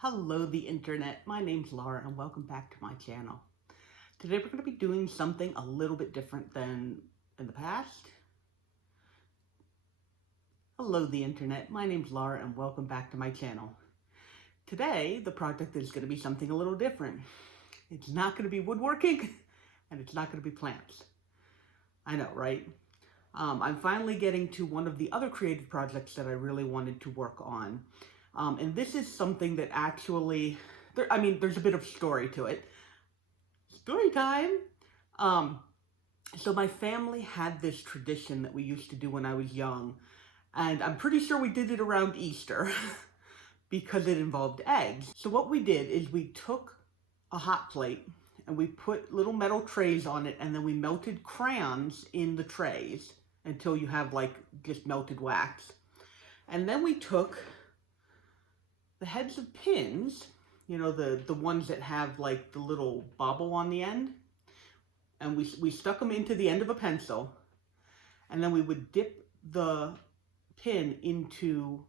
Hello, the internet. My name's Laura and welcome back to my channel. Today we're going to be doing something a little bit different than in the past. Hello, the internet. My name's Laura and welcome back to my channel. Today, the project is going to be something a little different. It's not going to be woodworking and it's not going to be plants. I know, right? I'm finally getting to one of the other creative projects that I really wanted to work on. And this is something that actually, there's a bit of story to it. Story time! So my family had this tradition that we used to do when I was young, and I'm pretty sure we did it around Easter because it involved eggs. So what we did is we took a hot plate and we put little metal trays on it, and then we melted crayons in the trays until you have like just melted wax. And then we took the heads of pins, you know, the ones that have like the little bobble on the end, and we stuck them into the end of a pencil, and then we would dip the pin into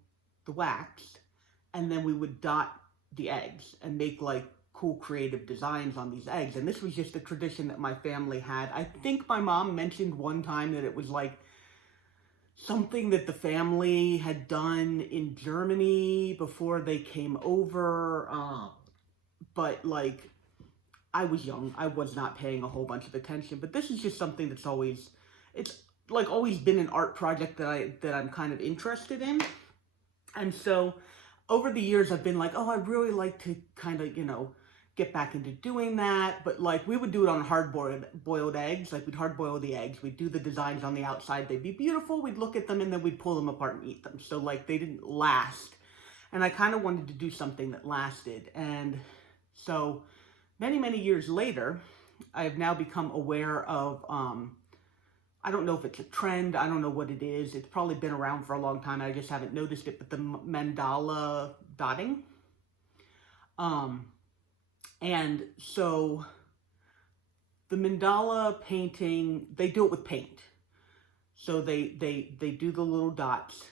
the wax, and then we would dot the eggs and make like cool creative designs on these eggs. And this was just a tradition that my family had. I think my mom mentioned one time that it was like something that the family had done in Germany before they came over, but like, I was young, I was not paying a whole bunch of attention, but this is just something that's always, it's like always been an art project that I'm kind of interested in. And so over the years I've been like, oh, I'd really like to kind of, you know, get back into doing that. But like, we would do it on hard-boiled eggs. Like, we'd hard-boil the eggs, we'd do the designs on the outside, they'd be beautiful, we'd look at them, and then we'd pull them apart and eat them. So like, they didn't last. And I kind of wanted to do something that lasted. And so many years later, I have now become aware of, I don't know if it's a trend, I don't know what it is, it's probably been around for a long time, I just haven't noticed it, but the mandala dotting. And so the mandala painting, they do it with paint. So they do the little dots,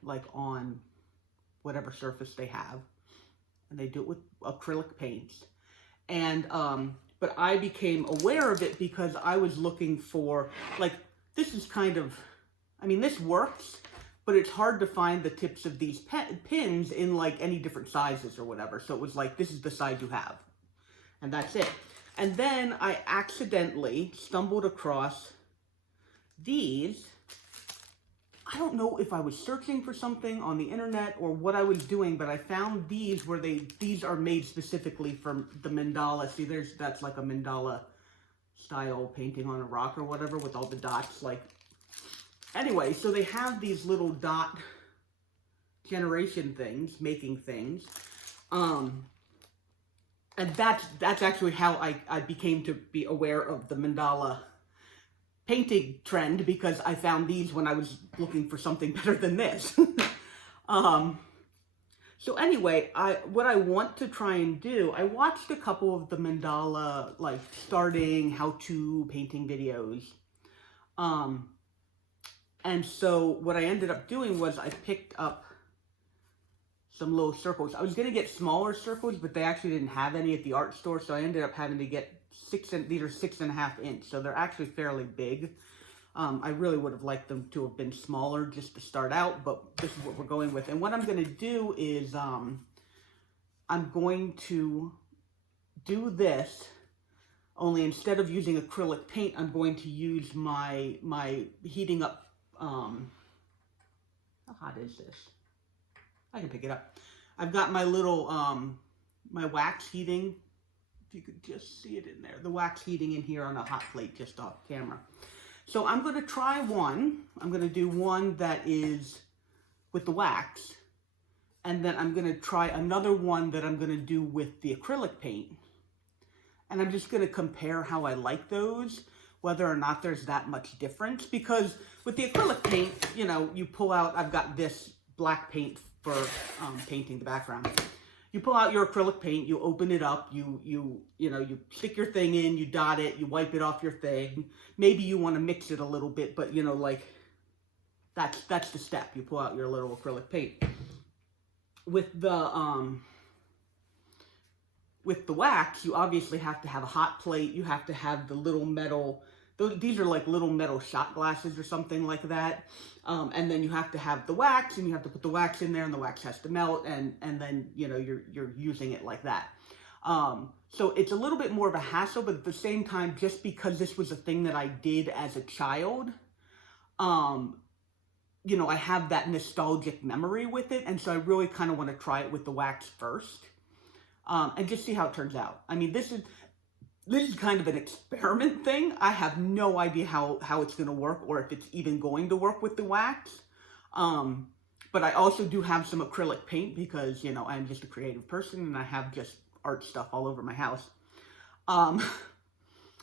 like on whatever surface they have, and they do it with acrylic paints. And, but I became aware of it because I was looking for, like, this is kind of, I mean, this works, but it's hard to find the tips of these pins in like any different sizes or whatever. So it was like, this is the size you have, and that's it. And then I accidentally stumbled across these. I don't know if I was searching for something on the internet or what I was doing, but I found these where these are made specifically from the mandala. See, that's like a mandala style painting on a rock or whatever with all the dots, like. Anyway, so they have these little dot generation things, making things. And that's actually how I became to be aware of the mandala painting trend, because I found these when I was looking for something better than this. So anyway, what I want to try and do, I watched a couple of the mandala, like, starting how-to painting videos. And so what I ended up doing was I picked up some little circles. I was going to get smaller circles, but they actually didn't have any at the art store, so I ended up having to get these are 6.5 inch, so they're actually fairly big. I really would have liked them to have been smaller just to start out, but this is what we're going with. And what I'm going to do is, I'm going to do this, only instead of using acrylic paint, I'm going to use my heating up, how hot is this? I can pick it up. I've got my little, my wax heating. If you could just see it in there. The wax heating in here on a hot plate just off camera. So I'm going to try one. I'm going to do one that is with the wax. And then I'm going to try another one that I'm going to do with the acrylic paint. And I'm just going to compare how I like those, whether or not there's that much difference. Because with the acrylic paint, you know, you pull out, I've got this black paint for painting the background. You pull out your acrylic paint, you open it up, you stick your thing in, you dot it, you wipe it off your thing. Maybe you want to mix it a little bit, but you know, like, that's the step. You pull out your little acrylic paint. with the wax, you obviously have to have a hot plate. You have to have the little metal, these are like little metal shot glasses or something like that. And then you have to have the wax, and you have to put the wax in there, and the wax has to melt, and then, you know, you're using it like that. So it's a little bit more of a hassle, but at the same time, just because this was a thing that I did as a child, you know, I have that nostalgic memory with it, and so I really kind of want to try it with the wax first, and just see how it turns out. I mean, this is kind of an experiment thing. I have no idea how it's going to work, or if it's even going to work with the wax. But I also do have some acrylic paint because, you know, I'm just a creative person and I have just art stuff all over my house.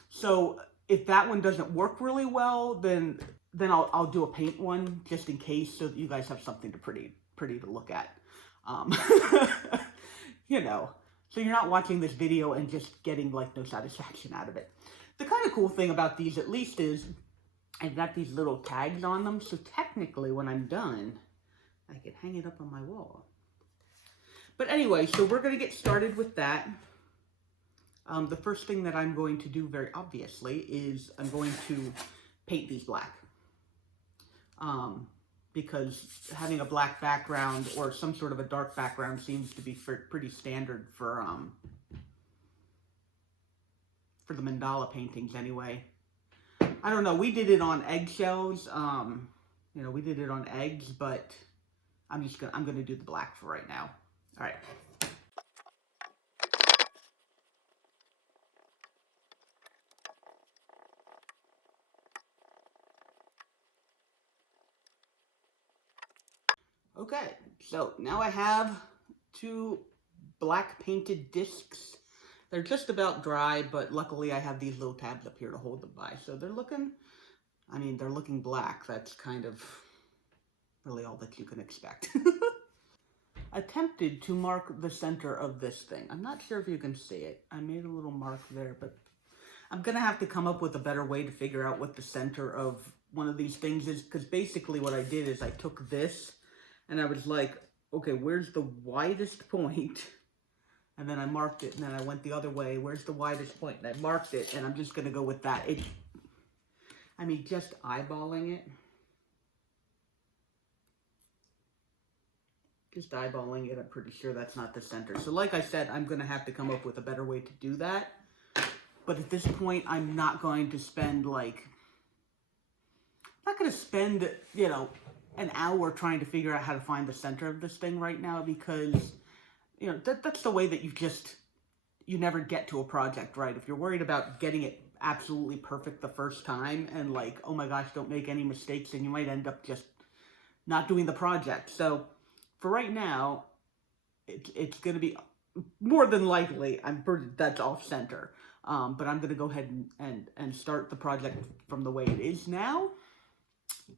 So if that one doesn't work really well, then I'll do a paint one just in case, so that you guys have something pretty to look at. You know, so you're not watching this video and just getting like no satisfaction out of it. The kind of cool thing about these, at least, is I've got these little tags on them. So technically when I'm done, I can hang it up on my wall. But anyway, so we're going to get started with that. The first thing that I'm going to do, very obviously, is I'm going to paint these black. Because having a black background or some sort of a dark background seems to be pretty standard for the mandala paintings anyway. I don't know, we did it on eggshells, you know, we did it on eggs, but I'm gonna do the black for right now. All right. Okay, so now I have 2 black painted discs. They're just about dry, but luckily I have these little tabs up here to hold them by. So they're looking, I mean, they're looking black. That's kind of really all that you can expect. Attempted to mark the center of this thing. I'm not sure if you can see it. I made a little mark there, but I'm gonna have to come up with a better way to figure out what the center of one of these things is, because basically what I did is I took this and I was like, okay, where's the widest point? And then I marked it, and then I went the other way. Where's the widest point? And I marked it, and I'm just gonna go with that. I mean, just eyeballing it. Just eyeballing it, I'm pretty sure that's not the center. So like I said, I'm gonna have to come up with a better way to do that. But at this point, I'm not going to spend you know, an hour trying to figure out how to find the center of this thing right now, because, you know, that's the way that you never get to a project, right? If you're worried about getting it absolutely perfect the first time and like, oh my gosh, don't make any mistakes, then you might end up just not doing the project. So for right now, it's going to be more than likely, that's off center. But I'm going to go ahead and start the project from the way it is now,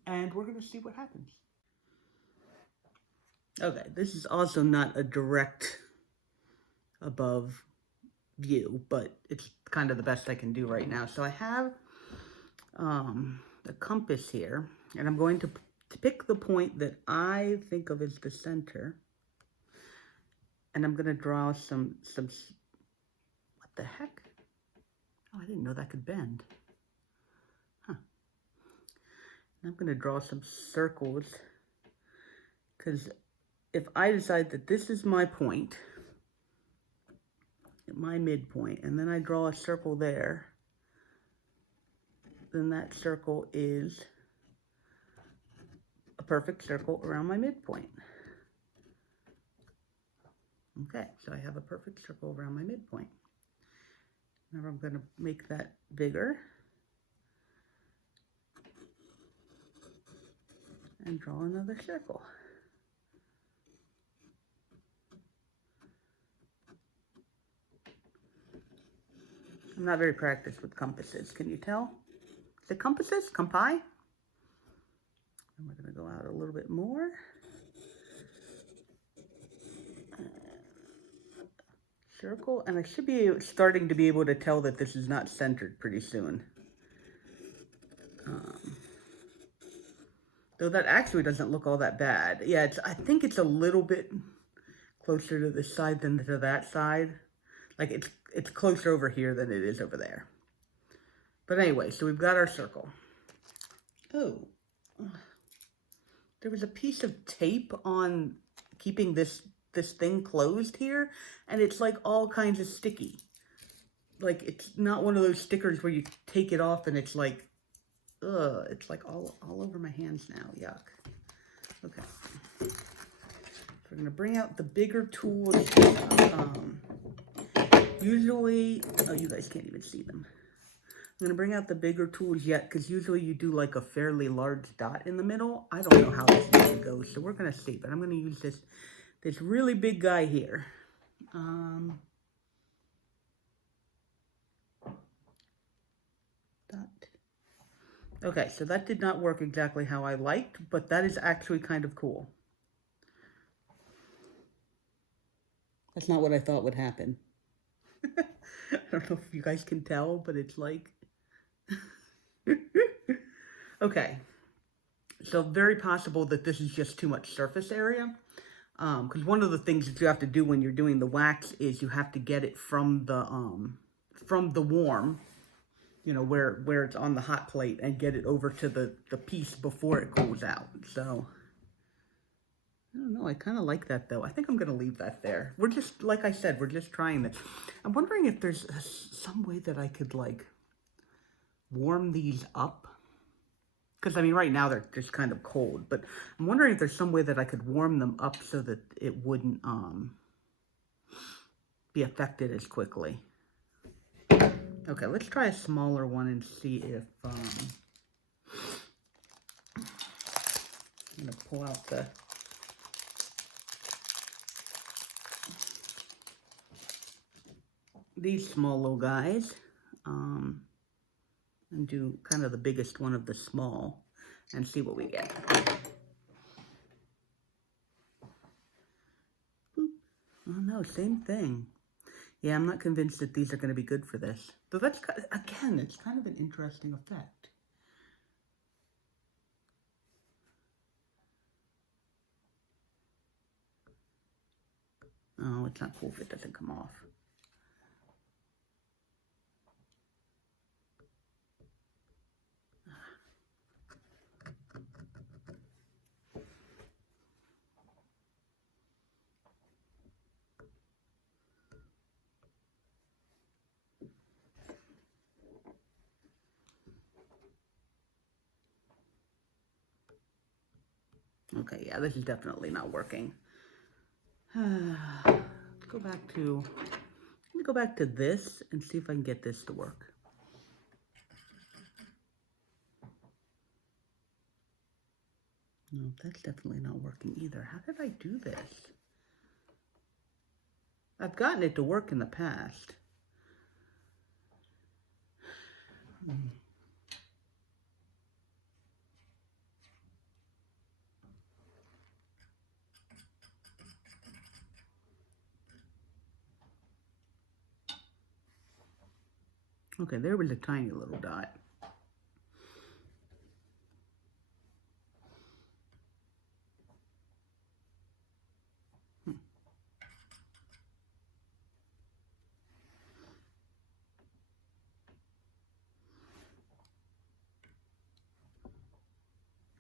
and we're going to see what happens. Okay, this is also not a direct above view, but it's kind of the best I can do right now. So I have the compass here, and I'm going to pick the point that I think of as the center, and I'm going to draw some, what the heck? Oh, I didn't know that could bend. Huh. And I'm going to draw some circles, because if I decide that this is my point, my midpoint, and then I draw a circle there, then that circle is a perfect circle around my midpoint. Okay, so I have a perfect circle around my midpoint. Now I'm going to make that bigger and draw another circle. I'm not very practiced with compasses. Can you tell? The compasses? Compi? And we're going to go out a little bit more. Circle, and I should be starting to be able to tell that this is not centered pretty soon. Though that actually doesn't look all that bad. Yeah, I think it's a little bit, closer to this side than to that side. Like it's closer over here than it is over there. But anyway, so we've got our circle. Oh, there was a piece of tape on keeping this thing closed here, and it's like all kinds of sticky. Like, it's not one of those stickers where you take it off and it's like, ugh, it's like all over my hands now. Yuck. Okay. So we're gonna bring out the bigger tools. Usually, oh, you guys can't even see them. I'm gonna bring out the bigger tools yet, because usually you do like a fairly large dot in the middle. I don't know how this is gonna go, so we're gonna see. But I'm gonna use this really big guy here. Dot. Okay, so that did not work exactly how I liked, but that is actually kind of cool. That's not what I thought would happen. I don't know if you guys can tell, but it's like... Okay, so very possible that this is just too much surface area. Because one of the things that you have to do when you're doing the wax is you have to get it from the warm, you know, where it's on the hot plate, and get it over to the piece before it cools out. So, I don't know, I kind of like that though. I think I'm going to leave that there. We're just, like I said, we're just trying this. I'm wondering if there's some way that I could like warm these up. Because, I mean, right now they're just kind of cold. But I'm wondering if there's some way that I could warm them up so that it wouldn't be affected as quickly. Okay, let's try a smaller one and see if... I'm going to pull out these small little guys. And do kind of the biggest one of the small and see what we get. Boop. Oh no, same thing. Yeah, I'm not convinced that these are going to be good for this. But that's, again, it's kind of an interesting effect. Oh, it's not cool if it doesn't come off. Okay, yeah, this is definitely not working. Let's go back to, let me go back to this and see if I can get this to work. No, that's definitely not working either. How did I do this? I've gotten it to work in the past. Okay, there was a tiny little dot.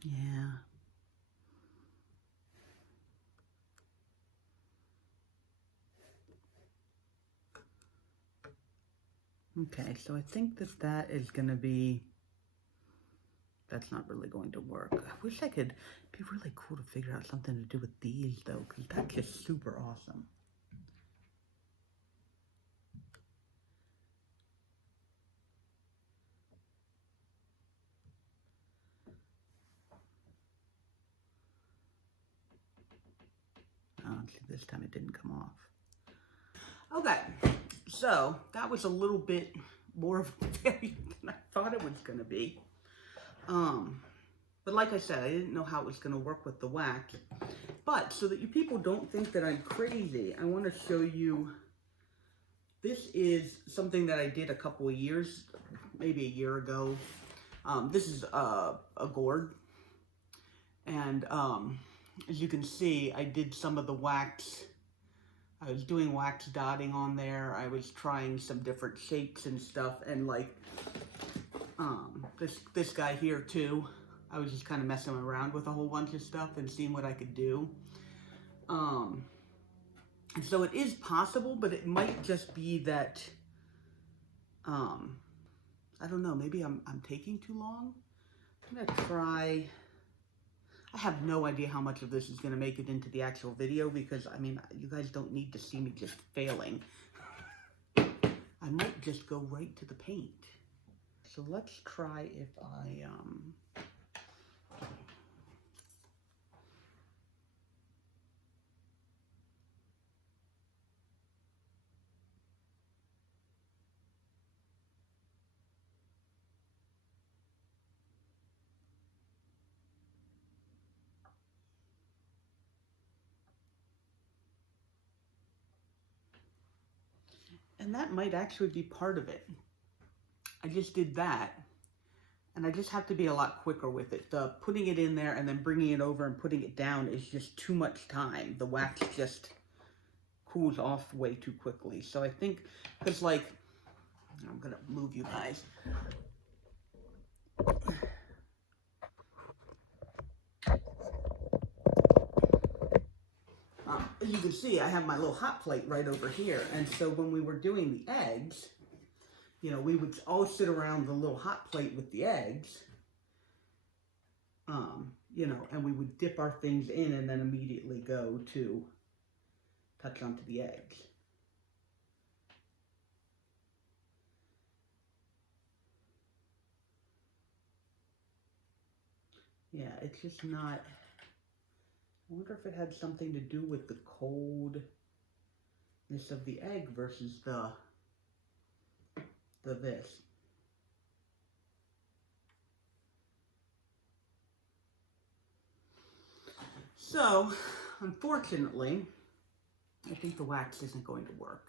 Yeah. Okay, so I think that is going to be, that's not really going to work. I wish I could, it'd be really cool to figure out something to do with these though, because that's just super awesome. Oh, see, this time it didn't come off. Okay, so that was a little bit more of a failure than I thought it was going to be. But like I said, I didn't know how it was going to work with the wax. But so that you people don't think that I'm crazy, I want to show you, this is something that I did a couple of years, maybe a year ago. This is a gourd. And as you can see, I did some of the wax I was doing wax dotting on there. I was trying some different shapes and stuff, and like this guy here too. I was just kind of messing around with a whole bunch of stuff and seeing what I could do. And so it is possible, but it might just be that I don't know, maybe I'm taking too long. I'm gonna try. I have no idea how much of this is gonna make it into the actual video because I mean, you guys don't need to see me just failing. I might just go right to the paint. So let's try if I and that might actually be part of it. I just did that, and I just have to be a lot quicker with it. The putting it in there and then bringing it over and putting it down is just too much time. The wax just cools off way too quickly. So I think, because like, I'm gonna move you guys. As you can see, I have my little hot plate right over here. And so when we were doing the eggs, you know, we would all sit around the little hot plate with the eggs, you know, and we would dip our things in and then immediately go to touch onto the eggs. Yeah, it's just not, I wonder if it had something to do with the coldness of the egg versus the this. So, unfortunately, I think the wax isn't going to work.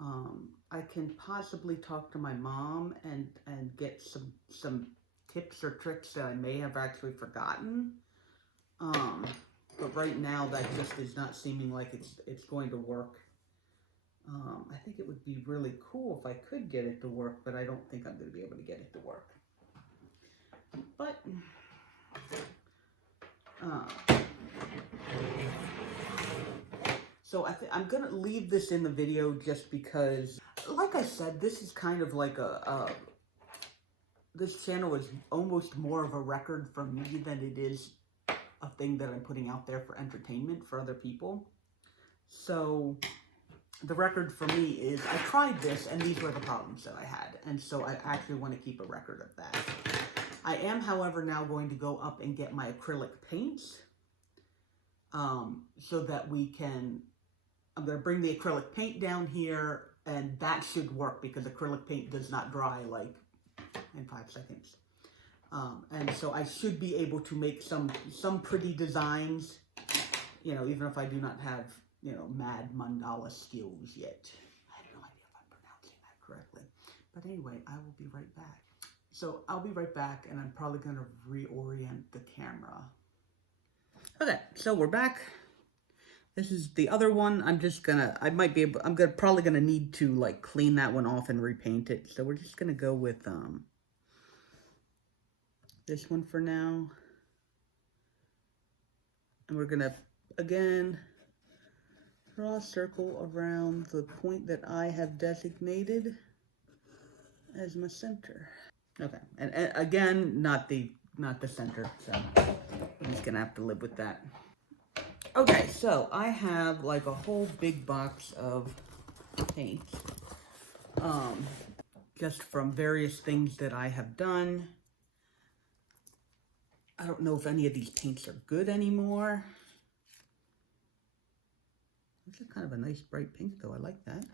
I can possibly talk to my mom and get some tips or tricks that I may have actually forgotten. But right now that just is not seeming like it's going to work. I think it would be really cool if I could get it to work, but I don't think I'm going to be able to get it to work. But so I'm going to leave this in the video just because, like I said, this is kind of like this channel is almost more of a record for me than it is a thing that I'm putting out there for entertainment for other people. So the record for me is I tried this and these were the problems that I had. And so I actually want to keep a record of that. I am, however, now going to go up and get my acrylic paints so that we can, I'm going to bring the acrylic paint down here, and that should work because acrylic paint does not dry like in 5 seconds. And so I should be able to make some pretty designs, you know, even if I do not have, you know, mad mandala skills yet. I have no idea if I'm pronouncing that correctly. But anyway, I will be right back. So I'll be right back, and I'm probably going to reorient the camera. Okay, so we're back. This is the other one. I'm just gonna, probably gonna need to like clean that one off and repaint it. So we're just gonna go with this one for now. And we're gonna, again, draw a circle around the point that I have designated as my center. Okay, and again, not the center, so I'm just gonna have to live with that. Okay, so I have like a whole big box of paint, just from various things that I have done. I don't know if any of these paints are good anymore. This is kind of a nice bright pink though, I like that.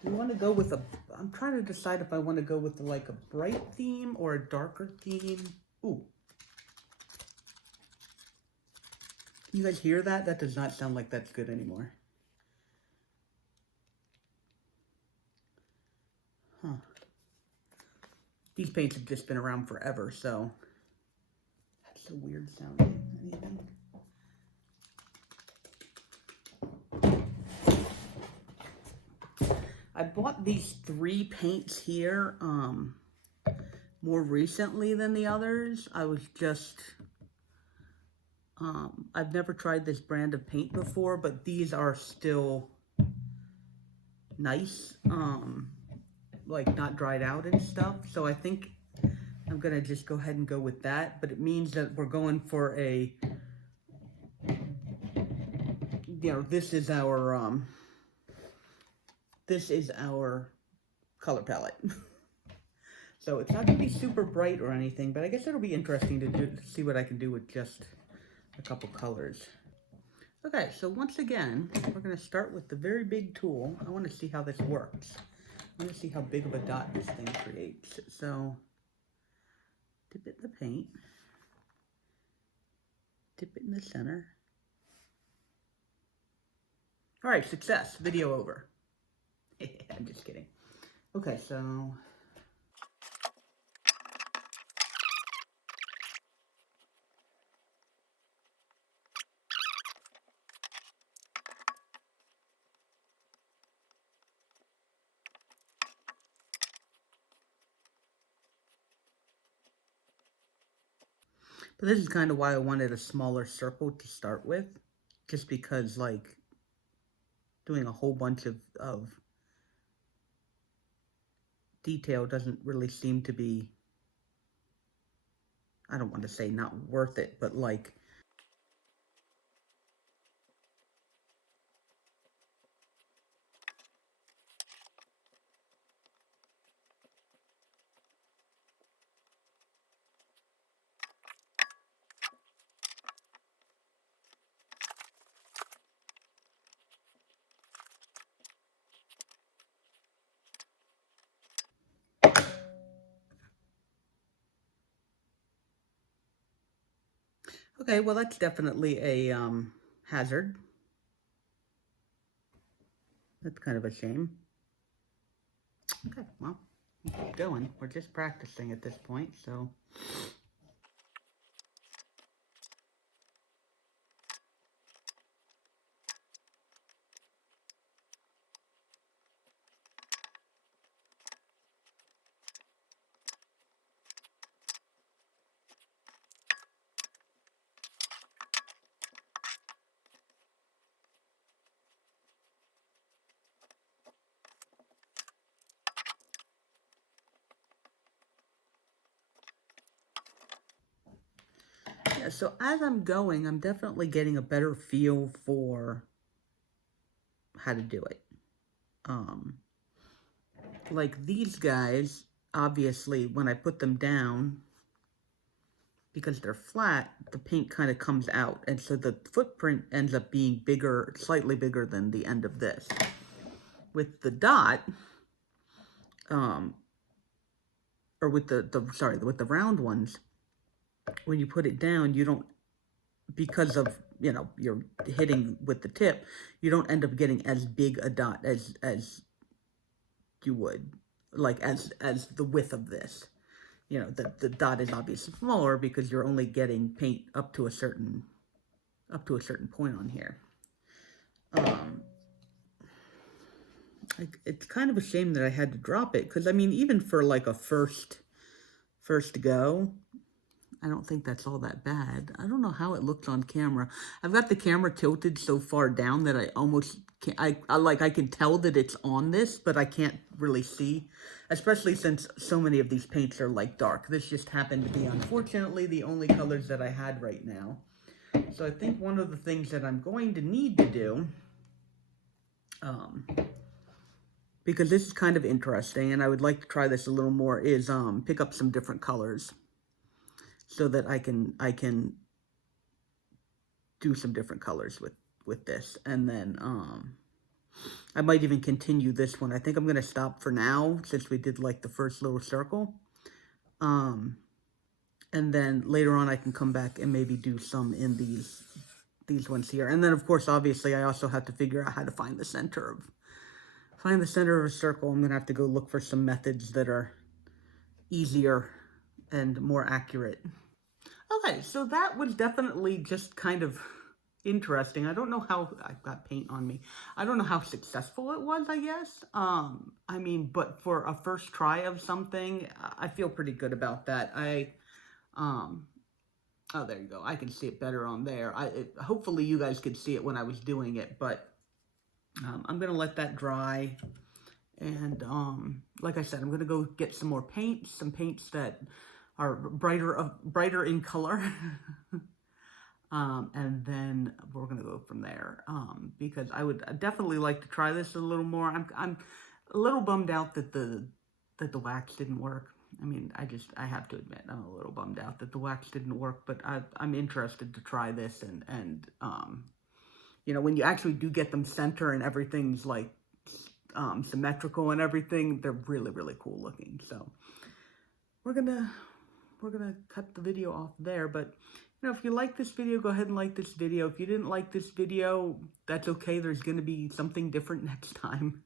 Do you want to go with I'm trying to decide if I want to go with like a bright theme or a darker theme. Ooh. You guys hear that? That does not sound like that's good anymore. Huh. These paints have just been around forever, so that so weird sounding. Anything? I bought these 3 paints here more recently than the others. I was just, I've never tried this brand of paint before, but these are still nice, like not dried out and stuff. So I think I'm gonna just go ahead and go with that, but it means that we're going for a, you know, this is our color palette. So it's not gonna be super bright or anything, but I guess it'll be interesting to see what I can do with just a couple colors. Okay, so once again, we're gonna start with the very big tool. I wanna see how this works. I wanna see how big of a dot this thing creates. So, dip it in the paint. Dip it in the center. All right, success, video over. I'm just kidding. Okay, so. But this is kind of why I wanted a smaller circle to start with, just because like doing a whole bunch of detail doesn't really seem to be, I don't want to say not worth it, but like, okay, well that's definitely a hazard. That's kind of a shame. Okay, well, keep going. We're just practicing at this point, so. Yeah, so as I'm going, I'm definitely getting a better feel for how to do it. Like these guys, obviously, when I put them down, because they're flat, the paint kind of comes out, and so the footprint ends up being bigger, slightly bigger than the end of this. With the dot, or with with the round ones, when you put it down, you don't, because of, you know, you're hitting with the tip, you don't end up getting as big a dot as you would, like as the width of this. You know, the dot is obviously smaller because you're only getting paint up to a certain point on here. It's kind of a shame that I had to drop it, because I mean, even for like a first go, I don't think that's all that bad. I don't know how it looks on camera. I've got the camera tilted so far down that I almost can't, I can tell that it's on this, but I can't really see, especially since so many of these paints are like dark. This just happened to be, unfortunately, the only colors that I had right now. So I think one of the things that I'm going to need to do, because this is kind of interesting and I would like to try this a little more, is pick up some different colors so that I can do some different colors with this. And then I might even continue this one. I think I'm going to stop for now since we did like the first little circle. And then later on I can come back and maybe do some in these ones here. And then of course, obviously, I also have to figure out how to find the center of a circle. I'm going to have to go look for some methods that are easier and more accurate. Okay, so that was definitely just kind of interesting. I don't know how, I've got paint on me. I don't know how successful it was, I guess. I mean, but for a first try of something, I feel pretty good about that. Um, oh, there you go. I can see it better on there. Hopefully you guys could see it when I was doing it, but I'm gonna let that dry. And like I said, I'm gonna go get some more paints, some paints that are brighter in color. And then we're gonna go from there. Because I'd definitely like to try this a little more. I'm a little bummed out that the wax didn't work. I mean, I have to admit, I'm a little bummed out that the wax didn't work, but I'm interested to try this, and you know, when you actually do get them center and everything's like symmetrical and everything, they're really, really cool looking. So we're gonna cut the video off there. But you know, if you like this video, go ahead and like this video. If you didn't like this video, that's okay. There's gonna be something different next time.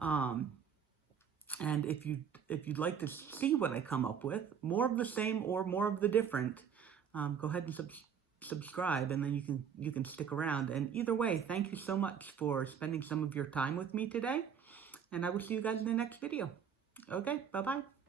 And if you'd like to see what I come up with, more of the same or more of the different, go ahead and subscribe, and then you can stick around. And either way, thank you so much for spending some of your time with me today, and I will see you guys in the next video. Okay, bye-bye.